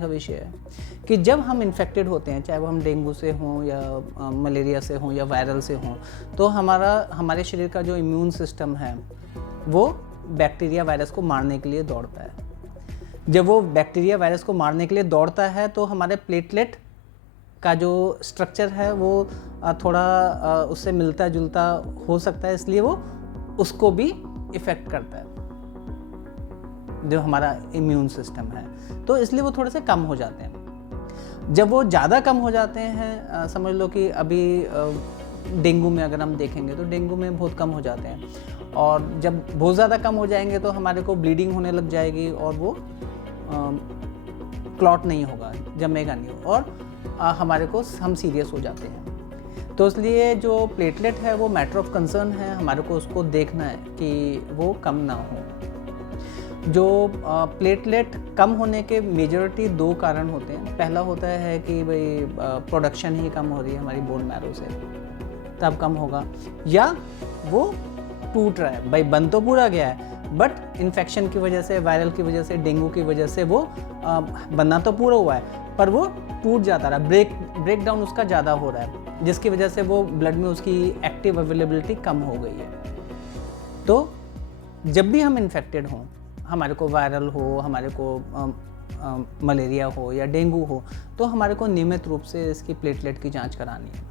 का विषय है कि जब हम इन्फेक्टेड होते हैं, चाहे वो हम डेंगू से हों या मलेरिया से हों या वायरल से हों, तो हमारे शरीर का जो इम्यून सिस्टम है वो बैक्टीरिया वायरस को मारने के लिए दौड़ता है। जब वो बैक्टीरिया वायरस को मारने के लिए दौड़ता है तो हमारे प्लेटलेट का जो स्ट्रक्चर है वो थोड़ा उससे मिलता जुलता हो सकता है, इसलिए वो उसको भी इफ़ेक्ट करता है जो हमारा इम्यून सिस्टम है, तो इसलिए वो थोड़े से कम हो जाते हैं। जब वो ज़्यादा कम हो जाते हैं, समझ लो कि अभी डेंगू में अगर हम देखेंगे तो डेंगू में बहुत कम हो जाते हैं, और जब बहुत ज़्यादा कम हो जाएंगे तो हमारे को ब्लीडिंग होने लग जाएगी और वो क्लॉट नहीं होगा, जमेगा नहीं, और हमारे को हम सीरियस हो जाते हैं। तो इसलिए जो प्लेटलेट है वो मैटर ऑफ कंसर्न है, हमारे को उसको देखना है कि वो कम ना हो। जो प्लेटलेट कम होने के मेजॉरिटी 2 कारण होते हैं। पहला होता है कि भाई प्रोडक्शन ही कम हो रही है हमारी बोन मैरो से, तब कम होगा, या वो टूट रहा है, भाई बन तो पूरा गया है बट इन्फेक्शन की वजह से, वायरल की वजह से, डेंगू की वजह से वो बनना तो पूरा हुआ है पर वो टूट जाता रहा, ब्रेक डाउन उसका ज़्यादा हो रहा है, जिसकी वजह से वो ब्लड में उसकी एक्टिव अवेलेबिलिटी कम हो गई है। तो जब भी हम इन्फेक्टेड हों, हमारे को वायरल हो, हमारे को मलेरिया हो या डेंगू हो, तो हमारे को नियमित रूप से इसकी प्लेटलेट की जांच करानी है।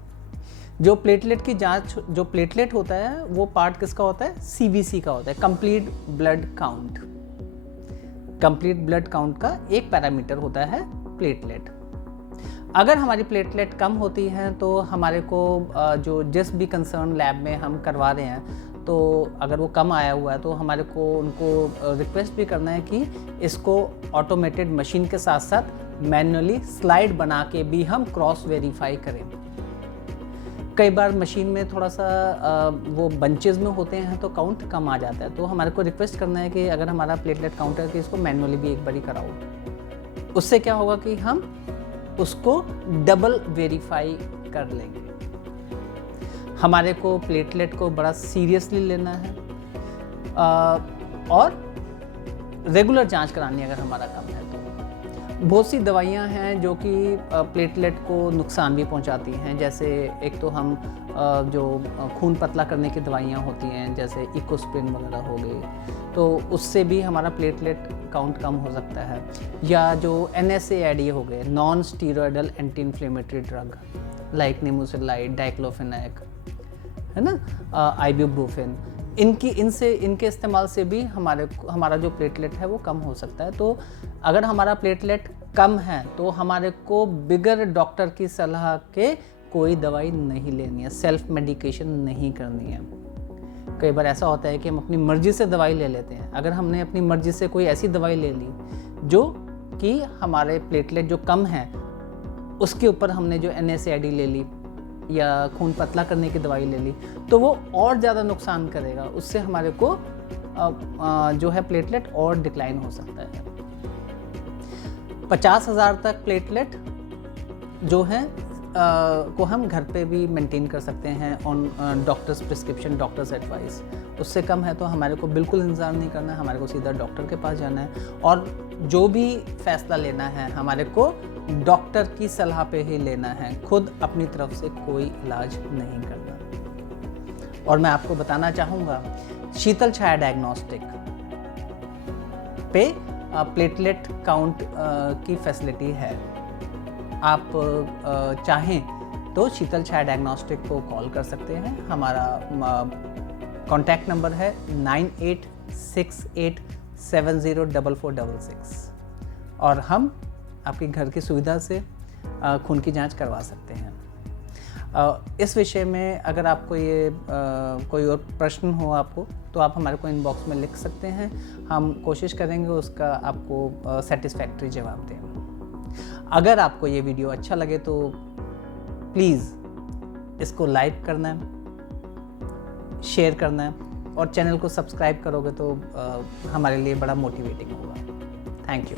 जो प्लेटलेट की जांच, जो प्लेटलेट होता है वो पार्ट किसका होता है, CBC का होता है, complete blood count. Complete blood count का एक पैरामीटर होता है प्लेटलेट। अगर हमारी प्लेटलेट कम होती है तो हमारे को जो जिस भी कंसर्न लैब में हम करवा रहे हैं, तो अगर वो कम आया हुआ है तो हमारे को उनको रिक्वेस्ट भी करना है कि इसको ऑटोमेटेड मशीन के साथ साथ मैन्युअली स्लाइड बना के भी हम क्रॉस वेरीफाई करें। कई बार मशीन में थोड़ा सा वो बंचेज में होते हैं तो काउंट कम आ जाता है, तो हमारे को रिक्वेस्ट करना है कि अगर हमारा प्लेटलेट काउंट है कि इसको मैन्युअली भी एक बार ही कराओ। उससे क्या होगा कि हम उसको डबल वेरीफाई कर लेंगे। हमारे को प्लेटलेट को बड़ा सीरियसली लेना है और रेगुलर जांच करानी है अगर हमारा कम है तो। बहुत सी दवाइयां हैं जो कि प्लेटलेट को नुकसान भी पहुंचाती हैं, जैसे एक तो हम जो खून पतला करने की दवाइयां होती हैं जैसे इकोस्प्रिन वगैरह हो गई, तो उससे भी हमारा प्लेटलेट काउंट कम हो सकता है। या जो NSAID हो गए, non steroidal anti inflammatory drug, like nimesulide, diclofenac, है ना, आइब्यूप्रोफेन, इनके इस्तेमाल से भी हमारा जो प्लेटलेट है वो कम हो सकता है। तो अगर हमारा प्लेटलेट कम है तो हमारे को बिगर डॉक्टर की सलाह के कोई दवाई नहीं लेनी है, सेल्फ मेडिकेशन नहीं करनी है। कई बार ऐसा होता है कि हम अपनी मर्जी से दवाई ले लेते हैं। अगर हमने अपनी मर्जी से कोई ऐसी दवाई ले ली जो कि हमारे प्लेटलेट जो कम है उसके ऊपर हमने जो NSAID ले ली या खून पतला करने की दवाई ले ली, तो वो और ज़्यादा नुकसान करेगा, उससे हमारे को जो है प्लेटलेट और डिक्लाइन हो सकता है। 50,000 तक प्लेटलेट जो है को हम घर पे भी मेंटेन कर सकते हैं on doctors prescription, doctors advice. उससे कम है तो हमारे को बिल्कुल इंतज़ार नहीं करना है, हमारे को सीधा डॉक्टर के पास जाना है और जो भी फैसला लेना है हमारे को डॉक्टर की सलाह पे ही लेना है, खुद अपनी तरफ से कोई इलाज नहीं करना। और मैं आपको बताना चाहूँगा, शीतल छाया डायग्नोस्टिक पे प्लेटलेट काउंट की फैसिलिटी है। आप चाहें तो शीतल छाया डायग्नोस्टिक को कॉल कर सकते हैं। हमारा कॉन्टैक्ट नंबर है 9868704466 और हम आपके घर की सुविधा से खून की जांच करवा सकते हैं। इस विषय में अगर आपको ये कोई और प्रश्न हो आपको, तो आप हमारे को इनबॉक्स में लिख सकते हैं, हम कोशिश करेंगे उसका आपको सेटिस्फैक्ट्री जवाब दें। अगर आपको ये वीडियो अच्छा लगे तो प्लीज़ इसको लाइक करना है, शेयर करना है और चैनल को सब्सक्राइब करोगे तो हमारे लिए बड़ा मोटिवेटिंग होगा। Thank you.